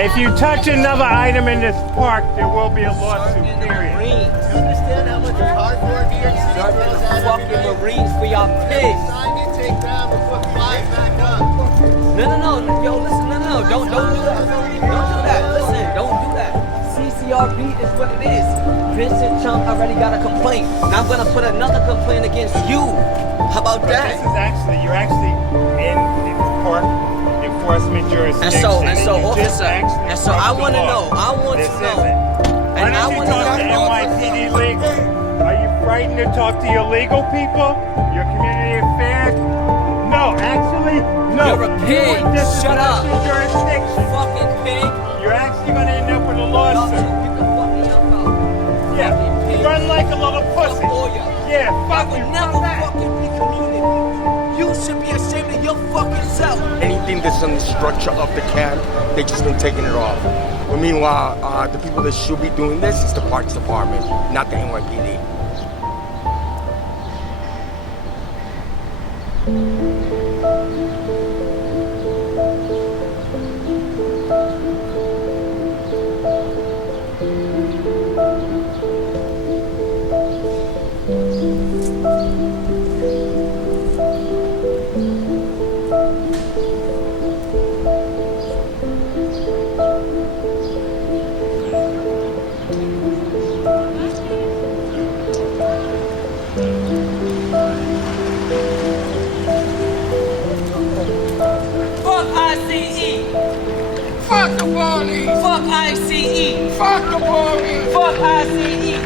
If you touch another item in this park, there will be a lawsuit, period. Marines. You understand how much it's hard for here? Serving the fucking Marines for y'all pigs. Sign you take down before flies back up. No. Yo, listen, no. Don't do that. Don't do that. Listen, don't do that. CCRB is what it is. Vincent Chunk already got a complaint. Now I'm gonna put another complaint against you. How about But that? this is actually, you're actually in the park enforcement jurisdiction. And so, officer, and so I want to know. I want to know. Why don't you talk to NYPD legal? Are you frightened to talk to your legal people? Your community affairs? No, actually, no. You're a pig. Shut up. This is jurisdiction. Fucking pig. You're actually going to end up with a lawsuit. Get the fucking hell out. Yeah, run like a little pussy. Yeah, fuck I you. would never fucking be community. You should be ashamed of your fucking self. Anything that's in the structure of the camp, they just been taking it off. But meanwhile, the people that should be doing this is the Parks Department, not the NYPD. Fuck the police! Fuck ICE! Fuck the police! Fuck ICE!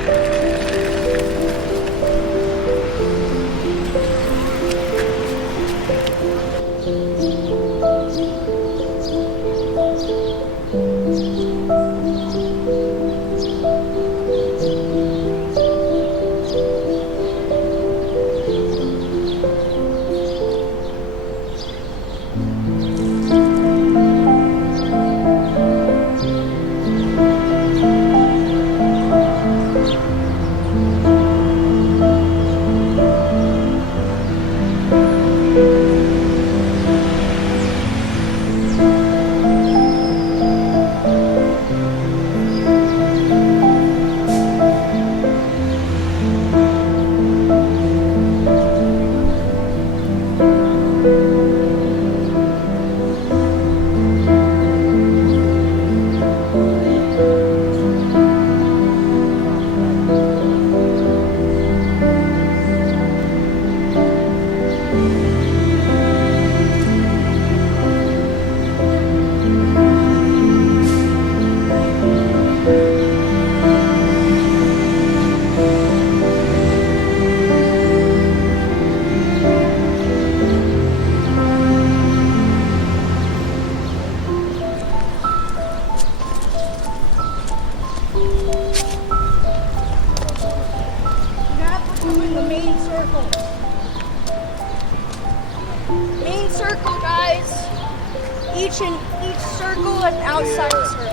The main circle. Main circle, guys. Each circle and outside circle.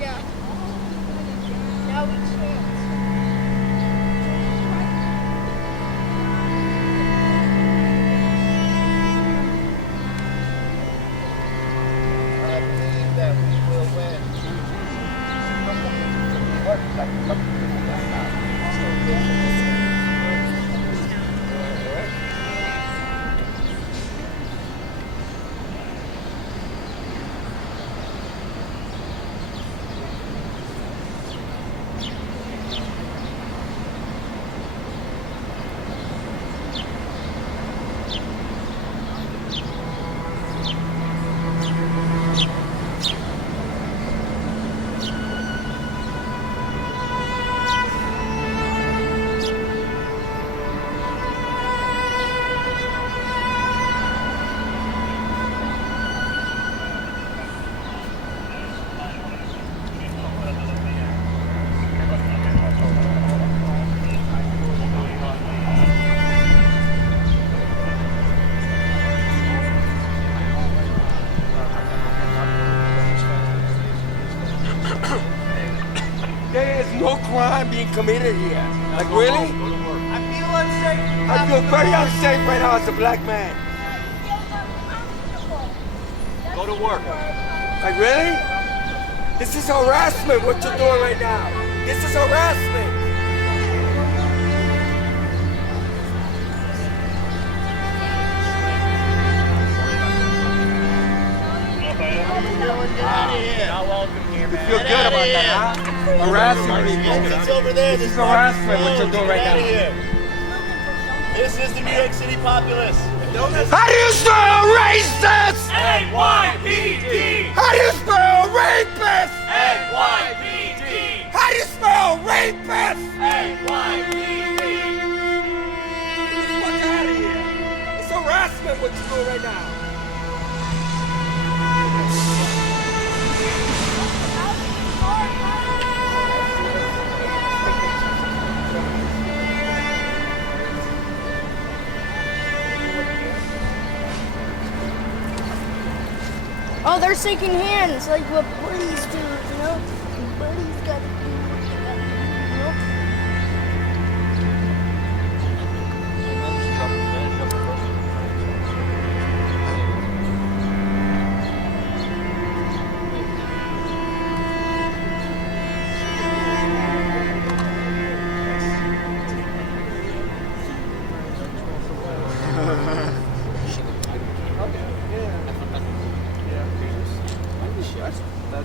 Yeah. Now we chant. being committed here. Like, really? I feel unsafe. I feel very unsafe right now as a black man. Go to work. Like, really? This is harassment, what you're doing right now. This is harassment. You feel good about that, huh? Harassing people. It's over there. This is harassment, what you're doing right now. This is the New York City populace. How do you spell racist? NYPD! How do you spell rapist? NYPD! How do you spell rapist? NYPD! Get the fuck out of here. It's harassment what you're doing right now. Oh, they're shaking hands like what buddies do, you know? Buddies gotta do what they gotta do, you know?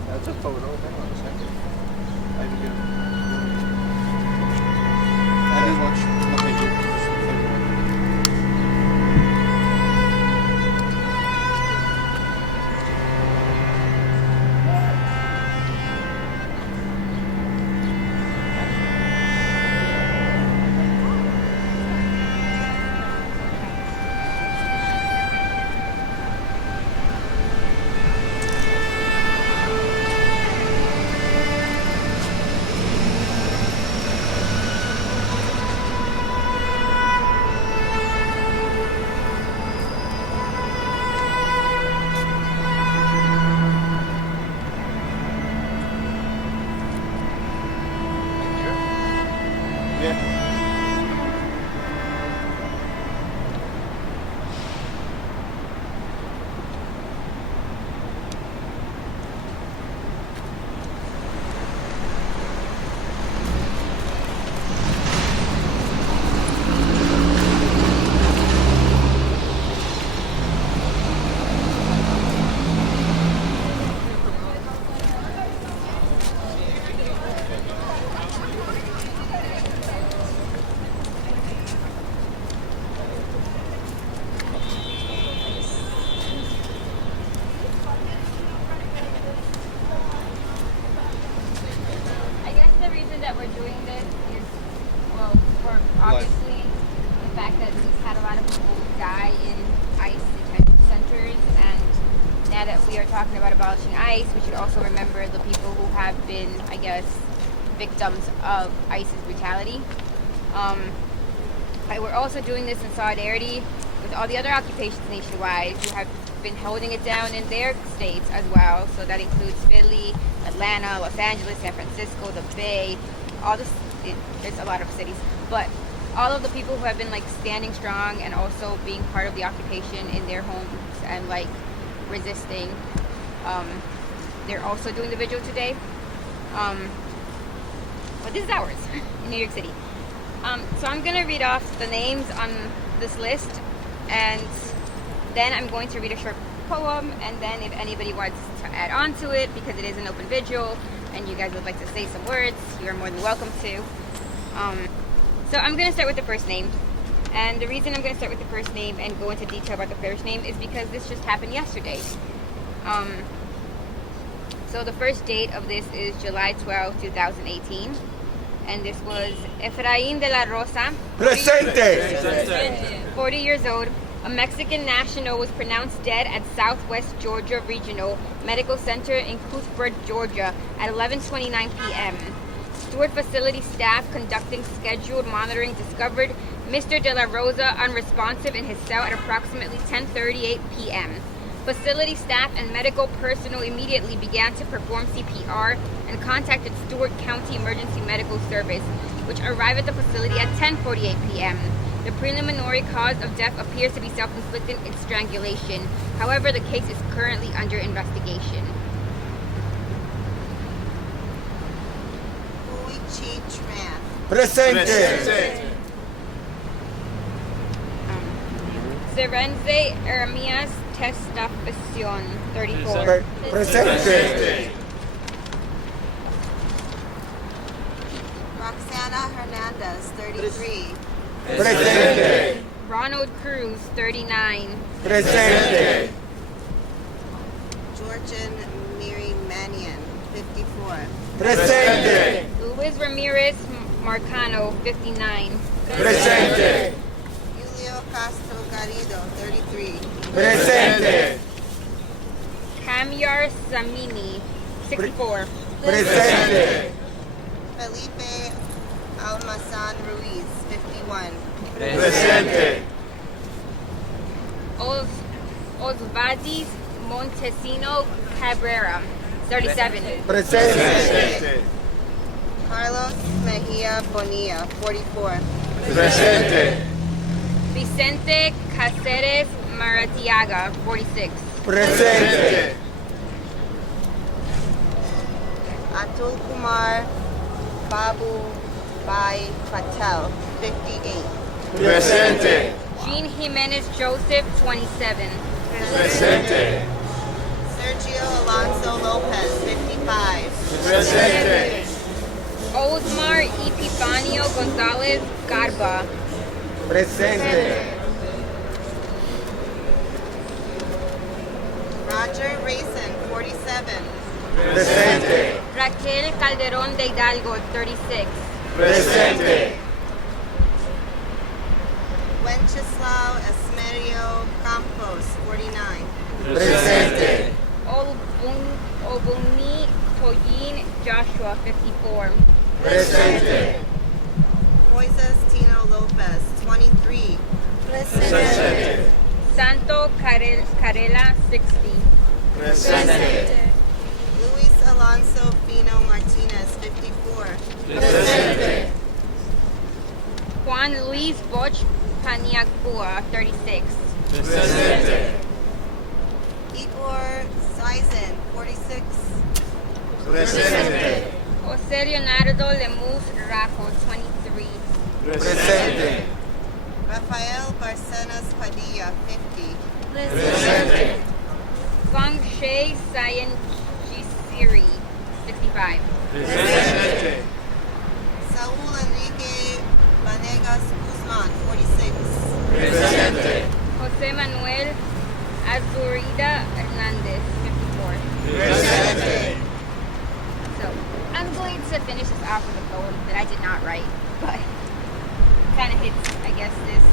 That's a photo. Hang on a second. I didn't watch. Okay, that we're doing this is, well, for obviously the fact that we've had a lot of people die in ICE detention centers, and now that we are talking about abolishing ICE, we should also remember the people who have been, I guess, victims of ICE's brutality. We're also doing this in solidarity with all the other occupations nationwide who have been holding it down in their states as well. So that includes Philly, Atlanta, Los Angeles, San Francisco, the Bay, there's a lot of cities, but all of the people who have been like standing strong and also being part of the occupation in their homes and like resisting, they're also doing the vigil today. But this is ours in New York City. So I'm gonna read off the names on this list, and then I'm going to read a short poem, and then if anybody wants to add on to it, because it is an open vigil and you guys would like to say some words, you are more than welcome to. So I'm going to start with the first name, and the reason I'm going to start with the first name and go into detail about the first name is because this just happened yesterday. So the first date of this is July 12, 2018, and this was Efraín de la Rosa, Presente! 40 years old, a Mexican national, was pronounced dead at Southwest Georgia Regional Medical Center in Cuthbert, Georgia at 11:29 p.m. Stewart facility staff conducting scheduled monitoring discovered Mr. De La Rosa unresponsive in his cell at approximately 10:38 p.m. Facility staff and medical personnel immediately began to perform CPR and contacted Stewart County Emergency Medical Service, which arrived at the facility at 10:48 p.m. The preliminary cause of death appears to be self-inflicted strangulation. However, the case is currently under investigation. Uichi Tran. Presente. Serenze Ermias Testafición, 34. Presente. Roxana Hernandez, 33. Presente. Ronald Cruz, 39. Presente. Georgian Miri Manion, 54. Presente. Luis Ramirez Marcano, 59. Presente. Julio Castro Garrido, 33. Presente. Kamyar Samini, 64. Presente. Felipe Almazan Ruiz, 51. Presente. Osvaldis Montesino Cabrera, 37. Presente. Carlos Mejia Bonilla, 44. Presente. Vicente Cáceres Maratiaga, 46. Presente. Atul Kumar Babu Bhai Patel, 58. Presente. Jean Jimenez Joseph, 27. Presente. Sergio Alonso Lopez, 55. Presente. Osmar Epifanio Gonzalez Garba. Presente. Roger Racing, 47. Presente. Raquel Calderón de Hidalgo, 36. Presente. Wenceslao Esmerio Campos, 49. Presente. Obuni Toyin Joshua, 54. Presente. Moises Tino Lopez, 23. Presente. Santo Carela, 60. Presente. Luis Alonso Fino Martinez, 54. Presente. Juan Luis Boch Paniagua, 36. Presente. Igor Sison, 46. Presente. José Leonardo Lemus Rajo, 23. Presente. Rafael Barcenas Padilla, 50. Presente. Fang Shay Sayan Gisiri, 65. Presente. Saúl Enrique Vanegas Guzman, 46. Presente. José Manuel Azurida Hernandez, 54. Presente. So, I'm going to finish this off with a poem that I did not write, but kind of hits, I guess, this.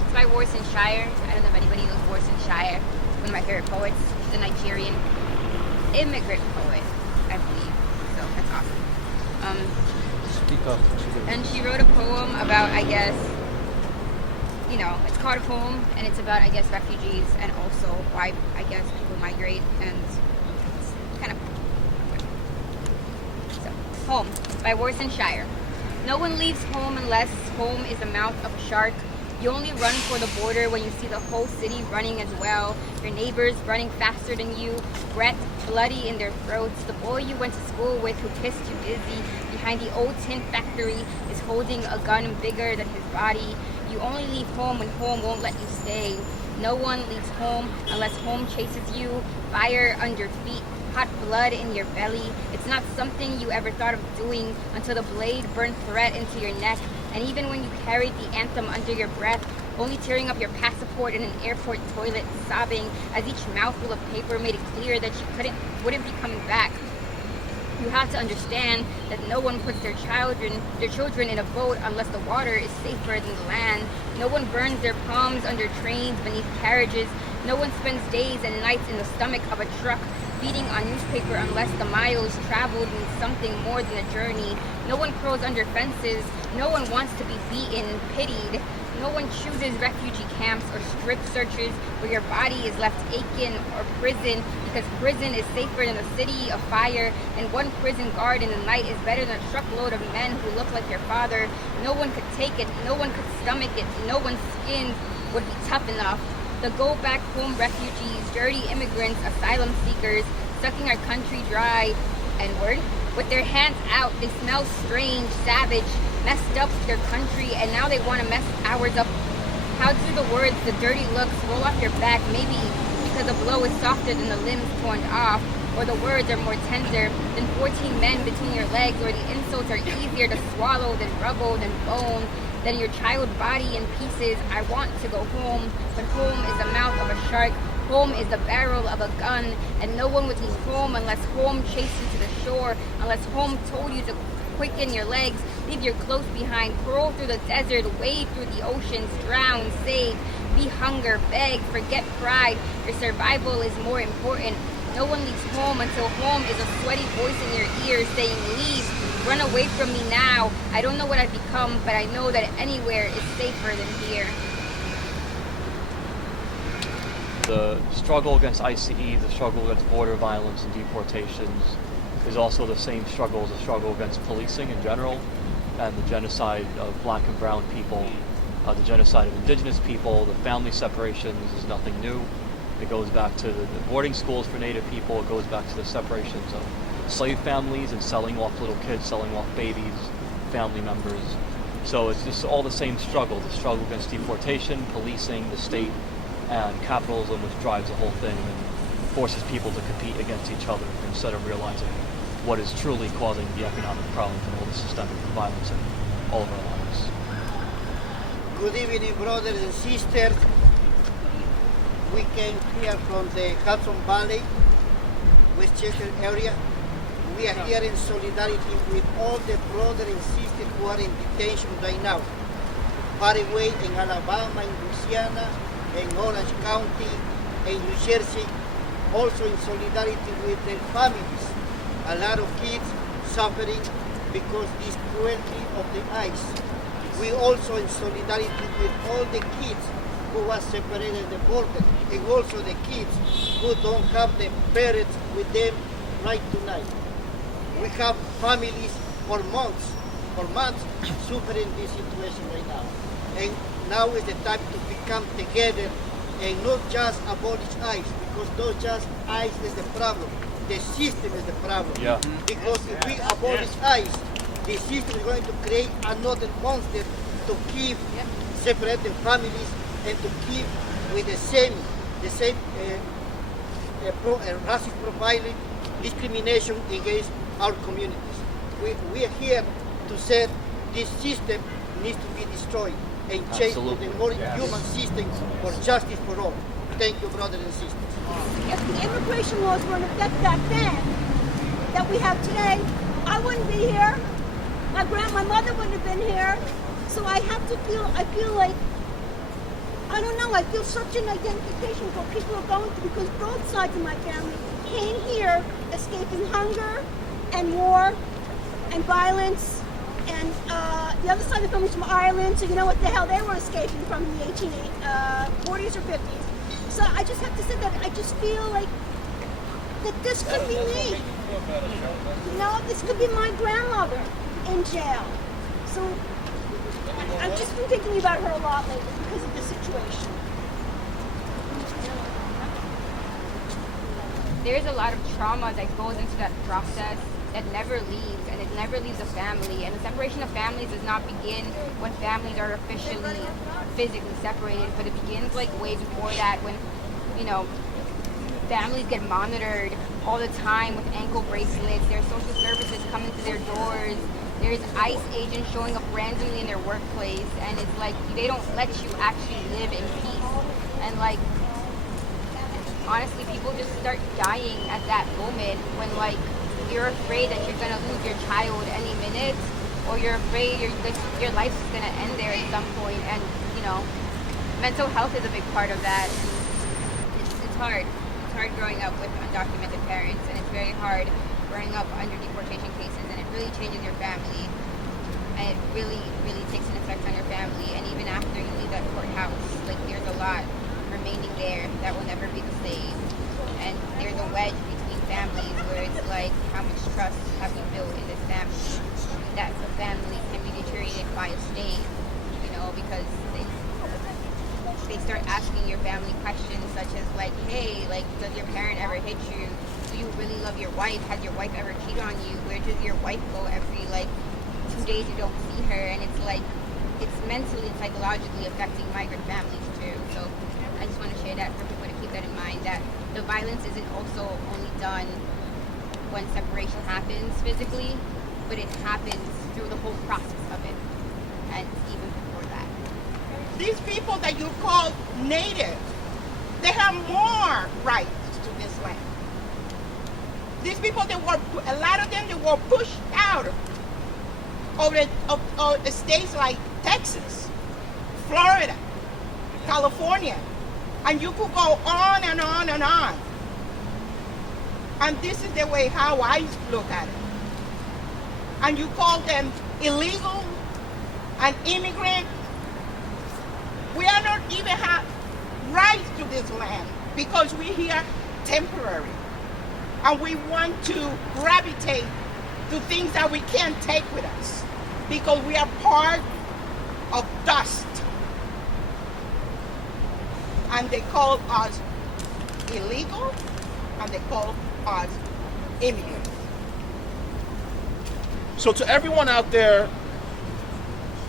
It's by Warson Shire. I don't know if anybody knows Warson Shire. One of my favorite poets. She's a Nigerian immigrant poet, I believe. So, that's awesome. Speak up. And she wrote a poem about, I guess, you know, it's called Home, and it's about, I guess, refugees and also why, I guess, people migrate, and it's kind of... So, Home, by Warson Shire. No one leaves home unless home is the mouth of a shark. You only run for the border when you see the whole city running as well. Your neighbors running faster than you, breath bloody in their throats. The boy you went to school with who kissed you dizzy behind the old tin factory is holding a gun bigger than his body. You only leave home when home won't let you stay. No one leaves home unless home chases you. Fire under feet, hot blood in your belly. It's not something you ever thought of doing until the blade burned threat into your neck. And even when you carried the anthem under your breath, only tearing up your passport in an airport toilet, sobbing as each mouthful of paper made it clear that you wouldn't be coming back. You have to understand that no one puts their children in a boat unless the water is safer than the land. No one burns their palms under trains beneath carriages. No one spends days and nights in the stomach of a truck feeding on newspaper unless the miles traveled means something more than a journey. No one crawls under fences. No one wants to be beaten, pitied. No one chooses refugee camps or strip searches where your body is left aching, or prison, because prison is safer than a city of fire, and one prison guard in the night is better than a truckload of men who look like your father. No one could take it, no one could stomach it, no one's skin would be tough enough. The go back home refugees, dirty immigrants, asylum seekers, sucking our country dry, N-word, with their hands out, they smell strange, savage, messed up their country, and now they want to mess ours up. How do the words, the dirty looks, roll off your back? Maybe because the blow is softer than the limbs torn off, or the words are more tender than 14 men between your legs, or the insults are easier to swallow than rubble, than bone, than your child body in pieces. I want to go home, but home is the mouth of a shark. Home is the barrel of a gun, and no one would leave home unless home chased you to the shore, unless home told you to quicken your legs, leave your clothes behind, crawl through the desert, wade through the oceans, drown, save, be hunger, beg, forget pride. Your survival is more important. No one leaves home until home is a sweaty voice in your ear saying, leave, run away from me now. I don't know what I've become, but I know that anywhere is safer than here. The struggle against ICE, the struggle against border violence and deportations is also the same struggle as the struggle against policing in general, and the genocide of black and brown people, the genocide of indigenous people, the family separations is nothing new. It goes back to the boarding schools for Native people, it goes back to the separations of slave families and selling off little kids, selling off babies, family members. So it's just all the same struggle, the struggle against deportation, policing, the state, and capitalism, which drives the whole thing and forces people to compete against each other instead of realizing what is truly causing the economic problems and all the systemic violence in all of our lives. Good evening, brothers and sisters. We came here from the Hudson Valley, Westchester area. We are here in solidarity with all the brothers and sisters who are in detention right now, far away in Alabama, in Louisiana, in Orange County, in New Jersey, also in solidarity with their families. A lot of kids suffering because this cruelty of the ICE. We also in solidarity with all the kids who are separated at the border, and also the kids who don't have the parents with them right tonight. We have families for months suffering this situation right now. And now is the time to become together and not just abolish ICE, because not just ICE is the problem. The system is the problem. Yeah. Because if we abolish ICE, the system is going to create another monster to keep separating families and to keep with the same racist profiling, discrimination against our communities. We are here to say this system needs to be destroyed and change to the more human system for justice for all. Thank you, brothers and sisters. If the immigration laws were in effect back then that we have today, I wouldn't be here. My mother wouldn't have been here. So I feel like, I don't know, I feel such an identification for what people are going through, because both sides of my family came here escaping hunger and war and violence. And the other side of the family is from Ireland, so you know what the hell they were escaping from in the 1840s or 50s. So I just have to say that I just feel like that this could be me. You know, this could be my grandmother in jail. So I've just been thinking about her a lot lately because of the situation. There's a lot of trauma that goes into that process that never leaves, and it never leaves a family. And the separation of families does not begin when families are officially physically separated, but it begins like way before that, when, you know, families get monitored all the time with ankle bracelets, there's social services coming to their doors, there's ICE agents showing up randomly in their workplace, and it's like they don't let you actually live in peace. And like, honestly, people just start dying at that moment when like you're afraid that you're gonna lose your child any minute, or you're afraid your life's gonna end there at some point. And you know, mental health is a big part of that. And it's hard. It's hard growing up with undocumented parents, and it's very hard growing up under deportation cases, and it really changes your family. and it really, really takes an effect on your family. And even after you leave that courthouse, like there's a lot remaining there that will never be the same. And there's a wedge between families where it's like, how much trust have you built in this family? That the family can be deteriorated by a stain, you know, because they start asking your family questions such as like, hey, like, does your parent ever hit you? Do you really love your wife? Has your wife ever cheated on you? Where does your wife go every like 2 days you don't see her? And it's like, it's mentally and psychologically affecting migrant families too. So I just want to share that for people to keep that in mind, that the violence isn't also only done when separation happens physically, but it happens through the whole process of it, and even before that. These people that you call native, they have more rights to this land. These people, a lot of them, they were pushed out of states like Texas, Florida, California, and you could go on and on and on. And this is the way how I look at it. And you call them illegal and immigrant. We are not even have rights to this land because we're here temporary. And we want to gravitate to things that we can't take with us because we are part of dust. And they call us illegal and they call us immigrants. So to everyone out there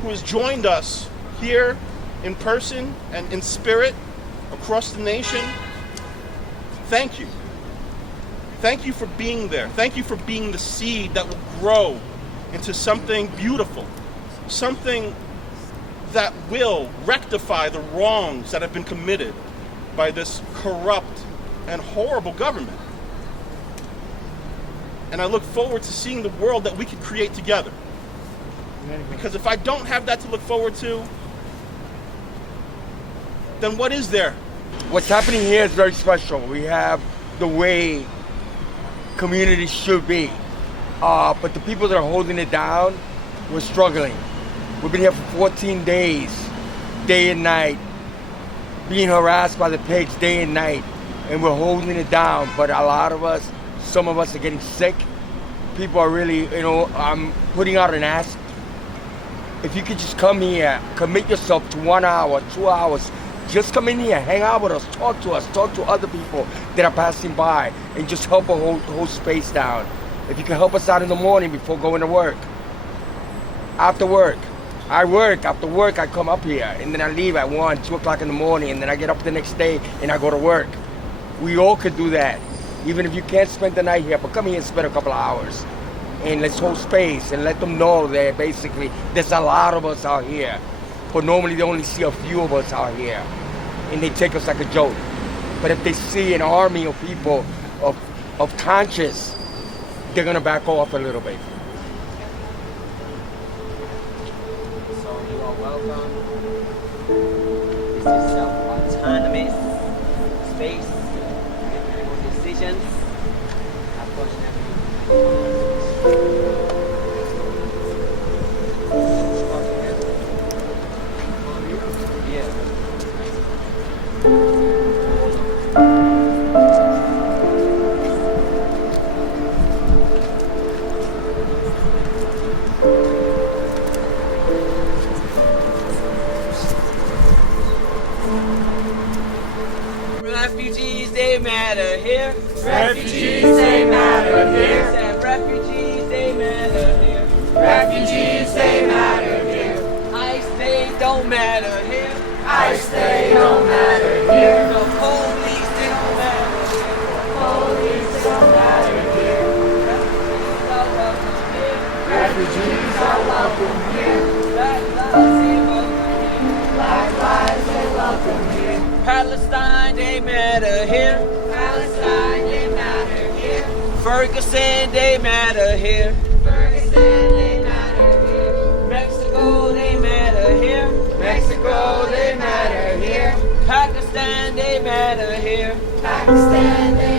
who has joined us here in person and in spirit across the nation, thank you. Thank you for being there. Thank you for being the seed that will grow into something beautiful, something that will rectify the wrongs that have been committed by this corrupt and horrible government. And I look forward to seeing the world that we can create together. Because if I don't have that to look forward to, then what is there? What's happening here is very special. We have the way communities should be. But the people that are holding it down, we're struggling. We've been here for 14 days, day and night, being harassed by the pigs day and night, and we're holding it down. But a lot of us, some of us are getting sick. People are really, I'm putting out an ask. If you could just come here, commit yourself to 1 hour, 2 hours, just come in here, hang out with us, talk to other people that are passing by, and just help a whole space down. If you can help us out in the morning before going to work. After work. After work I come up here, and then I leave at 1, 2 o'clock in the morning, and then I get up the next day and I go to work. We all could do that. Even if you can't spend the night here, but come here and spend a couple of hours. And let's hold space and let them know that basically there's a lot of us out here. But normally they only see a few of us out here. And they take us like a joke. But if they see an army of people of conscience, they're gonna back off a little bit. So you are welcome. This is self-autonomous space. Your decision. Refugees, they matter here. Refugees, they matter here. Said refugees, they matter here. Refugees, they matter here. ICE, they don't matter here. ICE, they don't matter here. The police, they don't matter here. Police don't matter here. Refugees are welcome here. Refugees are welcome here. Black lives, they welcome here. Black lives, they welcome here. Palestine, they matter here. Palestine, they matter here. Ferguson, they matter here. Ferguson, they matter here. Mexico, they matter here. Mexico, they matter here. Pakistan, they matter here. Pakistan, they